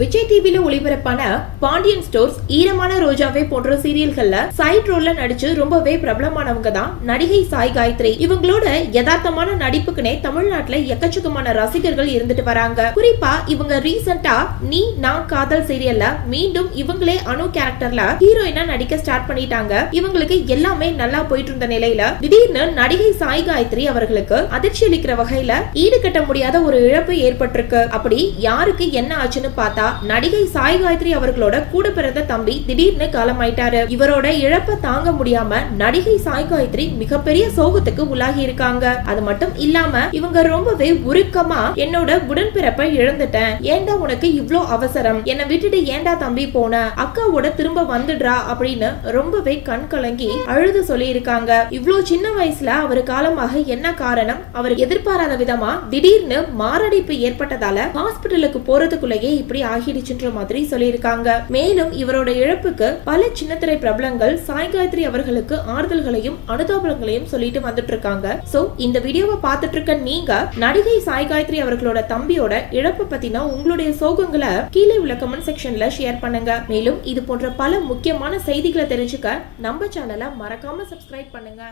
விஜய் டிவில ஒளிபரப்பான பாண்டியன் ஸ்டோர்ஸ் ஈரமான ரோஜாவே போன்ற சீரியல்கள்ல சைட் ரோல்ல நடிச்சு ரொம்பவே பிரபலமானவங்க தான் நடிகை சாய் காயத்ரி. இவங்களோட யதார்த்தமான நடிப்புக்குனே தமிழ்நாட்டுல எக்கச்சக்கமான ரசிகர்கள் இருந்துட்டு வராங்க. குறிப்பா இவங்க ரீசெண்டா நீ நான் காதல் சீரியல்ல மீண்டும் இவங்களே அணு கேரக்டர்ல ஹீரோயினா நடிக்க ஸ்டார்ட் பண்ணிட்டாங்க. இவங்களுக்கு எல்லாமே நல்லா போயிட்டு இருந்த நிலையில திடீர்னு நடிகை சாய் காயத்ரி அவர்களுக்கு அதிர்ச்சி அளிக்கிற வகையில ஈடுகட்ட முடியாத ஒரு இழப்பு ஏற்பட்டிருக்கு. அப்படி யாருக்கு என்ன ஆச்சுன்னு பார்த்தா பார்த்தா நடிகை சாய் காயத்ரி அவர்களோட கூட பிறந்த தம்பி திடீர்னு காலமாயிட்டாரு. இவரோட இழப்ப தாங்க முடியாம நடிகை சாய் காயத்ரி மிகப்பெரிய சோகத்துக்கு உள்ளாகி இருக்காங்க. அது மட்டும் இல்லாம இவங்க ரொம்பவே உருக்கமா என்னோட உடன்பிறப்பை இழந்துட்டேன். ஏண்டா உனக்கு இவ்ளோ அவசரம்? என்னை விட்டுட்டு ஏண்டா தம்பி போன? அக்காவோட திரும்ப வந்துடுறா அப்படின்னு ரொம்பவே கண் கலங்கி அழுது சொல்லி இருக்காங்க இவ்ளோ சின்ன வயசுல அவர் காலமாக என்ன காரணம்? அவர் எதிர்பாராத விதமா திடீர்னு மாரடைப்பு ஏற்பட்டதால ஹாஸ்பிட்டலுக்கு போறதுக்குள்ளேயே இப்படி ஆகிடுச்சுன்ற மாதிரி சொல்லியிருக்காங்க. மேலும் இவரோட இழப்புக்கு பல சின்னத்திரை பிரபலங்கள் சாய் காயத்ரி அவர்களுக்கு ஆறுதல்களையும் அனுதாபங்களையும் சொல்லிட்டு வந்துட்டு இருக்காங்க சோ இந்த வீடியோவை பார்த்துட்டு இருக்க நீங்க நடிகை சாய் காயத்ரி அவர்களோட தம்பியோட இழப்பு பத்தினா உங்களுடைய சோகங்களை கீழே உள்ள கமெண்ட் செக்ஷன்ல ஷேர் பண்ணுங்க. மேலும் இது போன்ற பல முக்கியமான செய்திகளை தெரிஞ்சுக்க நம்ம சேனலை மறக்காம சப்ஸ்கிரைப் பண்ணுங்க.